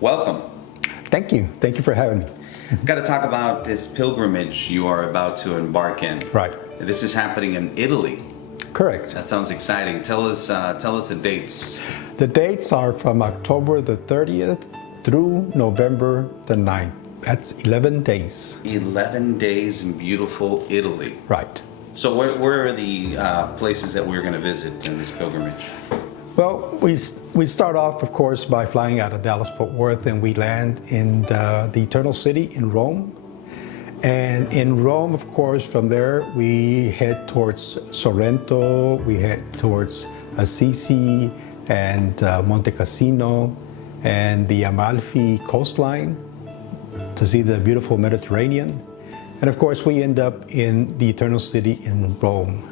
Welcome. Thank you. Thank you for having me. Got to talk about this pilgrimage you are about to embark in. Right. This is happening in Italy. Correct. That sounds exciting. Tell us the dates. The dates are from October the 30th through November the 9th. That's 11 days. 11 days in beautiful Italy. Right. So where are the places that we're going to visit in this pilgrimage? Well, we start off, of course, by flying out of Dallas-Fort Worth, and we land in the Eternal City in Rome. And in Rome, of course, from there, we head towards Sorrento, we head towards Assisi and Monte Cassino and the Amalfi coastline to see the beautiful Mediterranean. And of course, we end up in the Eternal City in Rome.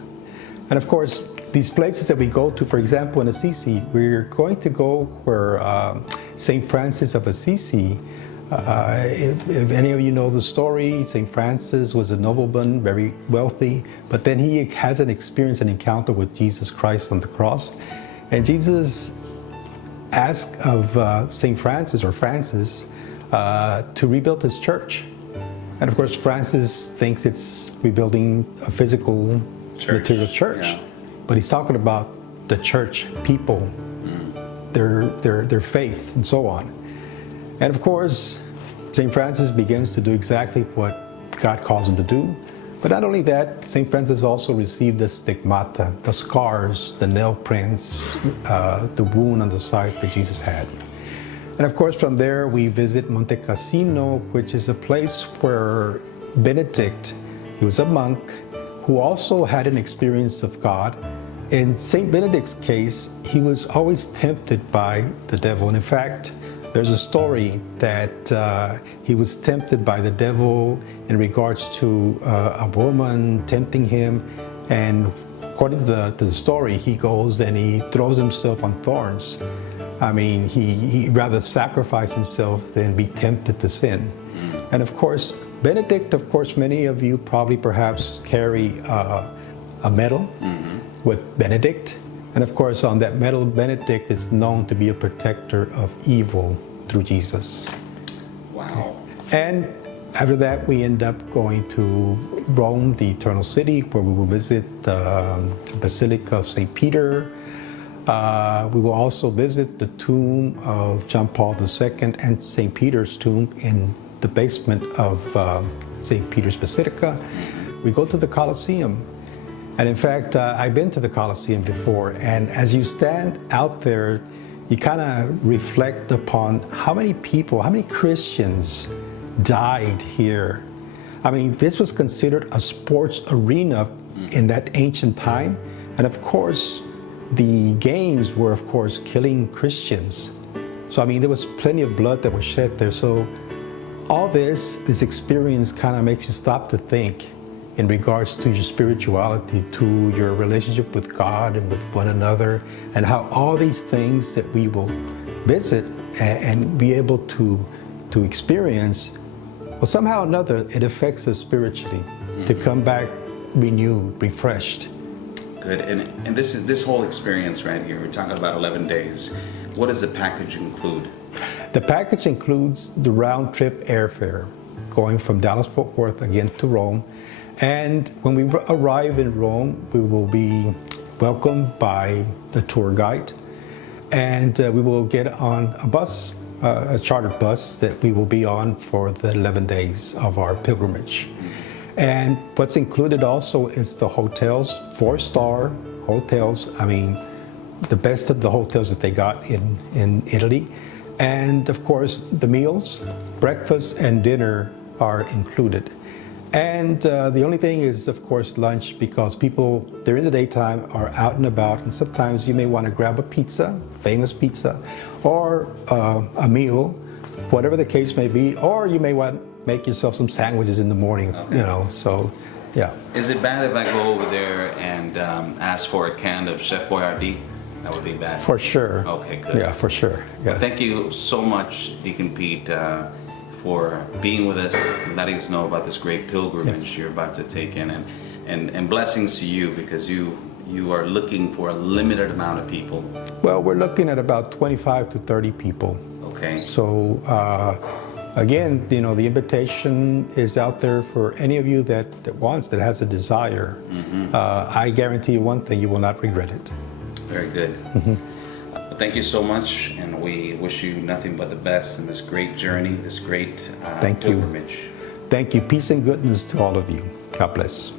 And of course, these places that we go to, for example, in Assisi, we're going to go where St. Francis of Assisi, if any of you know the story, St. Francis was a nobleman, very wealthy, but then he has an encounter with Jesus Christ on the cross. And Jesus asked of St. Francis, or Francis, to rebuild his church. And of course, Francis thinks it's rebuilding a physical material church. Yeah. But he's talking about the church people, their faith, and so on. And of course, St. Francis begins to do exactly what God calls him to do. But not only that, St. Francis also received the stigmata, the scars, the nail prints, the wound on the side that Jesus had. And of course, from there, we visit Monte Cassino, which is a place where Benedict, he was a monk, who also had an experience of God. In St. Benedict's case, he was always tempted by the devil. And in fact, there's a story that he was tempted by the devil in regards to a woman tempting him. And according to the story, he goes and he throws himself on thorns. I mean, he rather sacrifice himself than be tempted to sin. And of course, Benedict, of course, many of you probably perhaps carry a medal with Benedict. And of course, on that medal, Benedict is known to be a protector of evil through Jesus. Wow. And after that, we end up going to Rome, the Eternal City, where we will visit the Basilica of St. Peter. We will also visit the tomb of John Paul II and St. Peter's tomb in the basement of St. Peter's Basilica. We go to the Colosseum. And in fact, I've been to the Colosseum before, and as you stand out there, you kind of reflect upon how many people, how many Christians died here. I mean, this was considered a sports arena in that ancient time. And of course, the games were, of course, killing Christians. So, I mean, there was plenty of blood that was shed there. So all this experience kind of makes you stop to think in regards to your spirituality, to your relationship with God and with one another, and how all these things that we will visit and be able to experience, well, somehow or another, it affects us spiritually to come back renewed, refreshed. Good. And this whole experience right here, we're talking about 11 days. What does the package include? The package includes the round-trip airfare going from Dallas-Fort Worth again to Rome. And when we arrive in Rome, we will be welcomed by the tour guide. And we will get on a bus, a chartered bus that we will be on for the 11 days of our pilgrimage. And what's included also is the hotels, 4-star hotels. I mean, the best of the hotels that they got in Italy. And of course, the meals, breakfast and dinner are included. And the only thing is, of course, lunch, because people during the daytime are out and about, and sometimes you may want to grab a pizza, famous pizza, or a meal, whatever the case may be, or you may want to make yourself some sandwiches in the morning, you know, so yeah. Is it bad if I go over there and ask for a can of Chef Boyardee? That would be bad. For sure. Okay, good. Yeah, for sure. Yeah. Well, thank you so much, Deacon Pete, for being with us and letting us know about this great pilgrimage you're about to take in, and blessings to you, because you are looking for a limited amount of people. Well, we're looking at about 25 to 30 people. Okay. Okay. So again, you know, the invitation is out there for any of you that has a desire. I guarantee you one thing: you will not regret it. Very good. Well, thank you so much, and we wish you nothing but the best in this great journey, this great Thank you. pilgrimage. Thank you. Peace and goodness to all of you. God bless.